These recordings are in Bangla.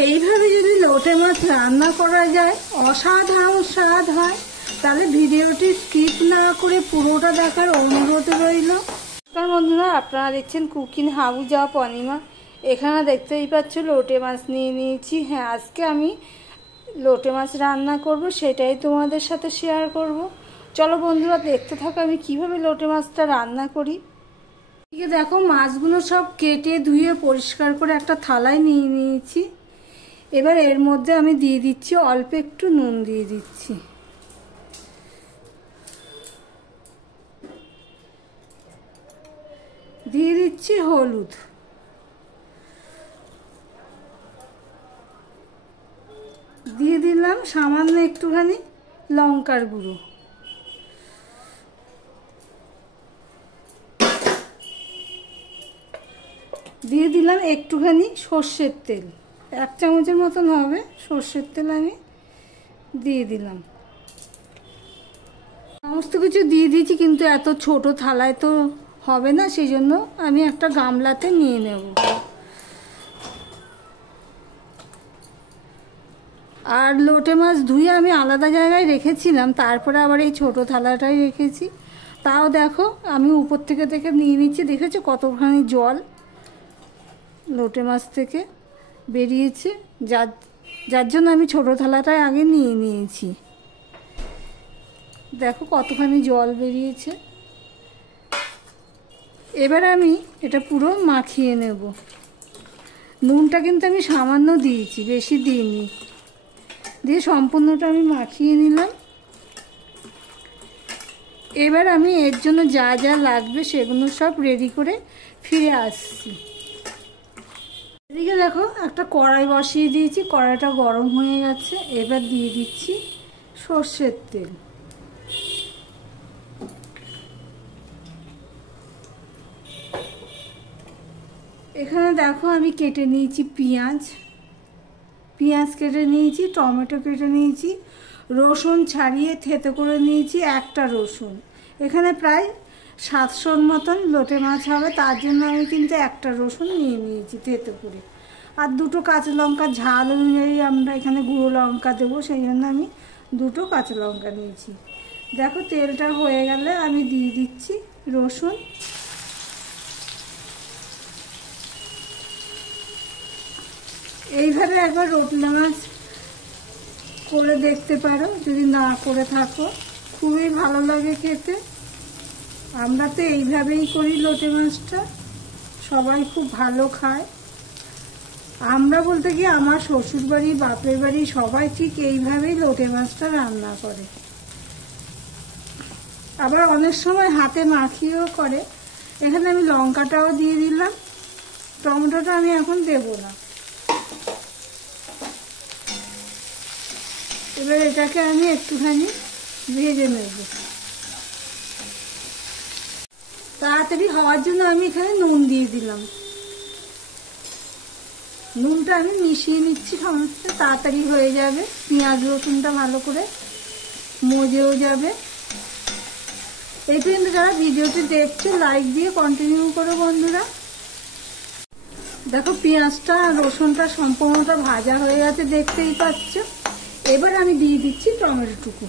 এইভাবে যদি লোটে মাছ রান্না করা যায় অসাধারণ স্বাদ হয়। তাহলে ভিডিওটি স্কিপ না করে পুরোটা দেখার অনুরোধ রইল। নমস্কার বন্ধুরা, আপনারা দেখছেন কুকিং হাউস অফ অনিমা। এখানে দেখতেই পাচ্ছ লোটে মাছ নিয়ে নিয়েছি। হ্যাঁ, আজকে আমি লোটে মাছ রান্না করব, সেটাই তোমাদের সাথে শেয়ার করব। চলো বন্ধুরা, দেখতে থাকো আমি কিভাবে লোটে মাছটা রান্না করি। এদিকে দেখো, মাছগুলো সব কেটে ধুয়ে পরিষ্কার করে একটা থালায় নিয়ে নিয়েছি। এবার এর মধ্যে আমি দিয়ে দিচ্ছি অল্প একটু নুন দিয়ে দিচ্ছি। দিয়ে দিচ্ছি হলুদ, দিয়ে দিলাম সামান্য একটুখানি লঙ্কার গুঁড়ো, দিয়ে দিলাম একটুখানি সর্ষের তেল, 1 চামচের মতন হবে সর্ষের তেল আমি দিয়ে দিলাম। সমস্ত কিছু দিয়ে দিয়েছি, কিন্তু এত ছোট থালায় তো হবে না, সেই জন্য আমি একটা গামলাতে নিয়ে নেব। আর লোটে মাছ ধুয়ে আমি আলাদা জায়গায় রেখেছিলাম, তারপরে আবার এই ছোট থালাটাই রেখেছি। তাও দেখো আমি উপর থেকে নিয়ে নিচ্ছি। দেখেছো কতখানি জল লোটে মাছ থেকে বেরিয়েছে, যার জন্য আমি ছোট থালাটাই আগে নিয়ে নিয়েছি। দেখো কতখানি জল বেরিয়েছে। এবার আমি এটা পুরো মাখিয়ে নেব। নুনটা কিন্তু আমি সামান্য দিয়েছি, বেশি দিইনি। দিয়ে সম্পূর্ণটা আমি মাখিয়ে নিলাম। এবার আমি এর জন্য যা যা লাগবে সেগুলো সব রেডি করে ফিরে আসছি। এদিকে দেখো একটা কড়াই বসিয়ে দিয়েছি, কড়াইটা গরম হয়ে গেছে। এবার দিয়ে দিচ্ছি সর্ষের তেল। এখানে দেখো আমি কেটে নিয়েছি পেঁয়াজ কেটে নিয়েছি, টমেটো কেটে নিয়েছি, রসুন ছাড়িয়ে থেতো করে নিয়েছি একটা রসুন। এখানে প্রায় 700 মতন লোটে মাছ হবে, তার জন্য আমি কিন্তু একটা রসুন নিয়ে নিয়েছি থেতো করে। আর 2টো কাঁচা লঙ্কা, ঝাল অনুযায়ী আমরা এখানে গুঁড়ো লঙ্কা দেবো, সেই জন্য আমি 2টো কাঁচা লঙ্কা নিয়েছি। দেখো তেলটা হয়ে গেলে আমি দিয়ে দিচ্ছি রসুন। এইভাবে একবার লোটে মাছ করে দেখতে পারো, যদি না করে থাকো। খুবই ভালো লাগে খেতে। আমরা তো এইভাবেই করি লোটে মাছটা, সবাই খুব ভালো খায়। আমরা বলতে কি আমার শ্বশুর বাড়ি, বাপের বাড়ি সবাই ঠিক এইভাবেই লোটে মাছটা রান্না করে। আবার অনেক সময় হাতে মাখিয়েও করে। এখানে আমি লঙ্কাটাও দিয়ে দিলাম, টমেটোটা আমি এখন দেব না। এবার এটাকে আমি একটুখানি ভেজে নেব। তাড়াতাড়ি হওয়ার জন্য আমি এখানে নুন দিয়ে দিলাম। নুনটা আমি মিশিয়ে নিচ্ছি, সমস্ত তাড়াতাড়ি হয়ে যাবে। পেঁয়াজ রসুনটা ভালো করে মজেও যাবে। এই পর্যন্ত যারা ভিডিওটি দেখছে লাইক দিয়ে কন্টিনিউ করো বন্ধুরা। দেখো পেঁয়াজটা রসুনটা সম্পূর্ণটা ভাজা হয়ে গেছে, দেখতেই পাচ্ছ। এবার আমি দিয়ে দিচ্ছি টমেটোটুকু।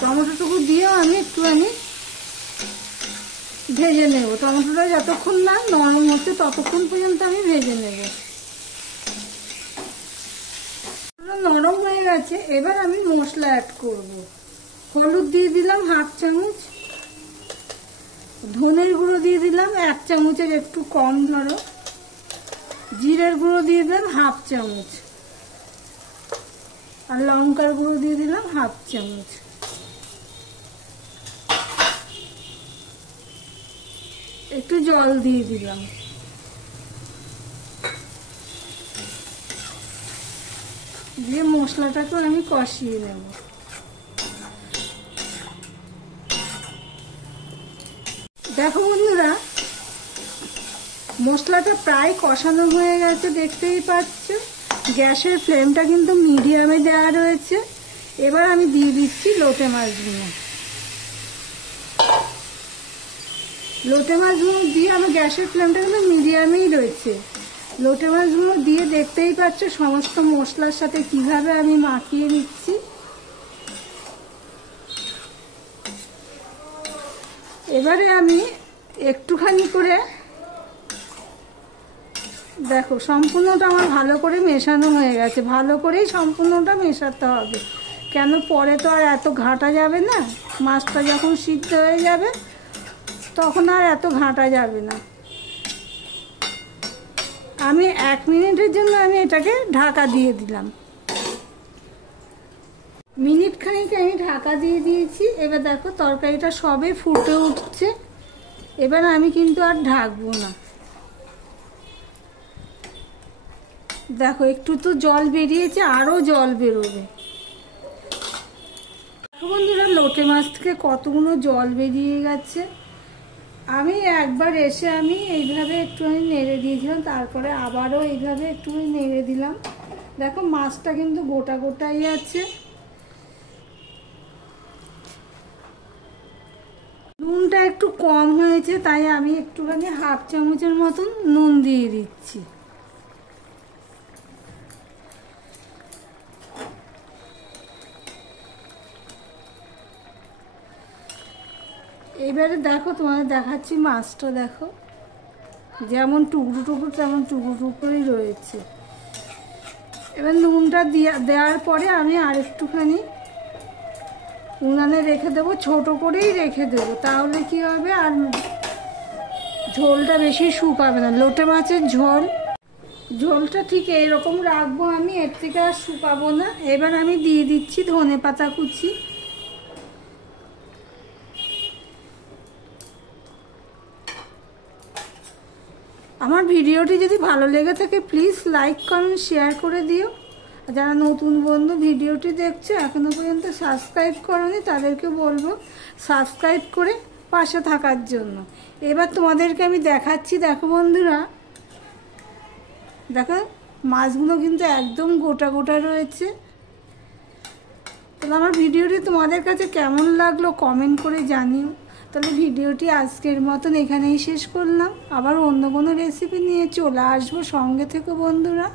টমেটোটুকু দিয়েও আমি একটুখানি ভেজে নেব। টমেটোটা যতক্ষণ না নরম হচ্ছে ততক্ষণ পর্যন্ত আমি ভেজে নেব। নরম হয়ে গেছে, এবার আমি মশলা অ্যাড করব। হলুদ দিয়ে দিলাম 1/2 চামচ, ধনের গুঁড়ো দিয়ে দিলাম 1 চামচের একটু কম ধরো, জিরের গুঁড়ো দিয়ে দিলাম 1/2 চামচ, আর লঙ্কার গুঁড়ো দিয়ে দিলাম 1/2 চামচ। একটু জল দিয়ে দিলাম। দিয়ে মশলাটাকে আমি কষিয়ে নেব। দেখো বন্ধুরা, মশলাটা প্রায় কষানো হয়ে গেছে, দেখতেই পাচ্ছ। গ্যাসের ফ্লেমটা কিন্তু মিডিয়ামে দেওয়া রয়েছে। এবার আমি দিয়ে দিচ্ছি লোটে মাছগুলো। লোটে মাছগুলো দিয়ে আমার গ্যাসের ফ্লেমটা কিন্তু মিডিয়ামেই রয়েছে। লোটে মাছগুলো দিয়ে দেখতেই পাচ্ছ সমস্ত মশলার সাথে কিভাবে আমি মাখিয়ে নিচ্ছি। এবারে আমি একটুখানি করে দেখো সম্পূর্ণটা আমার ভালো করে মেশানো হয়ে গেছে। ভালো করেই সম্পূর্ণটা মেশাতে হবে, কেন পরে তো আর এত ঘাঁটা যাবে না। মাছটা যখন সিদ্ধ হয়ে যাবে তখন আর এত ঘাঁটা যাবে না। আমি 1 মিনিটের জন্য আমি এটাকে ঢাকা দিয়ে দিলাম। মিনিট খানিক আমি ঢাকা দিয়ে দিয়েছি। এবার দেখো তরকারিটা সবে ফুটে উঠছে। এবার আমি কিন্তু আর ঢাকবো না। দেখো একটু তো জল বেরিয়েছে, আরও জল বেরোবে। বন্ধুরা লোটে মাছ থেকে কতগুলো জল বেরিয়ে গেছে। আমি একবার এসে আমি এইভাবে একটুখানি নেড়ে দিয়েছিলাম, তারপরে আবারও এইভাবে একটুখানি নেড়ে দিলাম। দেখো মাছটা কিন্তু গোটা গোটাই আছে। নুনটা একটু কম হয়েছে, তাই আমি একটুখানি 1/2 চামচের মতন নুন দিয়ে দিচ্ছি। এবারে দেখো তোমাদের দেখাচ্ছি মাছটা। দেখো যেমন টুকরো টুকরো তেমন টুকরো টুকরোই রয়েছে। এবার নুনটা দেওয়ার পরে আমি আরেকটুখানি উনানে রেখে দেবো, ছোট করেই রেখে দেবো। তাহলে কি হবে, আর ঝোলটা বেশি শুকাবে না। লোটে মাছের ঝোলটা ঠিক এইরকম রাখবো আমি, এর থেকে আর শুকাবো না। এবার আমি দিয়ে দিচ্ছি ধনেপাতা কুচি। আমার ভিডিওটি যদি ভালো লেগে থাকে প্লিজ লাইক কমেন্ট শেয়ার করে দিও। যারা নতুন বন্ধু ভিডিওটি দেখছো এখনো পর্যন্ত সাবস্ক্রাইব করোনি তাদেরকে বলবো সাবস্ক্রাইব করে পাশে থাকার জন্য। এবার তোমাদেরকে আমি দেখাচ্ছি। দেখো বন্ধুরা, দেখো মাছগুলো কিন্তু একদম গোটা গোটা রয়েছে। তাহলে আমার ভিডিওটি তোমাদের কাছে কেমন লাগলো কমেন্ট করে জানিও। তাহলে ভিডিওটি আজকের মতন এখানেই শেষ করলাম। আবার অন্য কোনো রেসিপি নিয়ে চলে আসবো, সঙ্গে থেকো বন্ধুরা।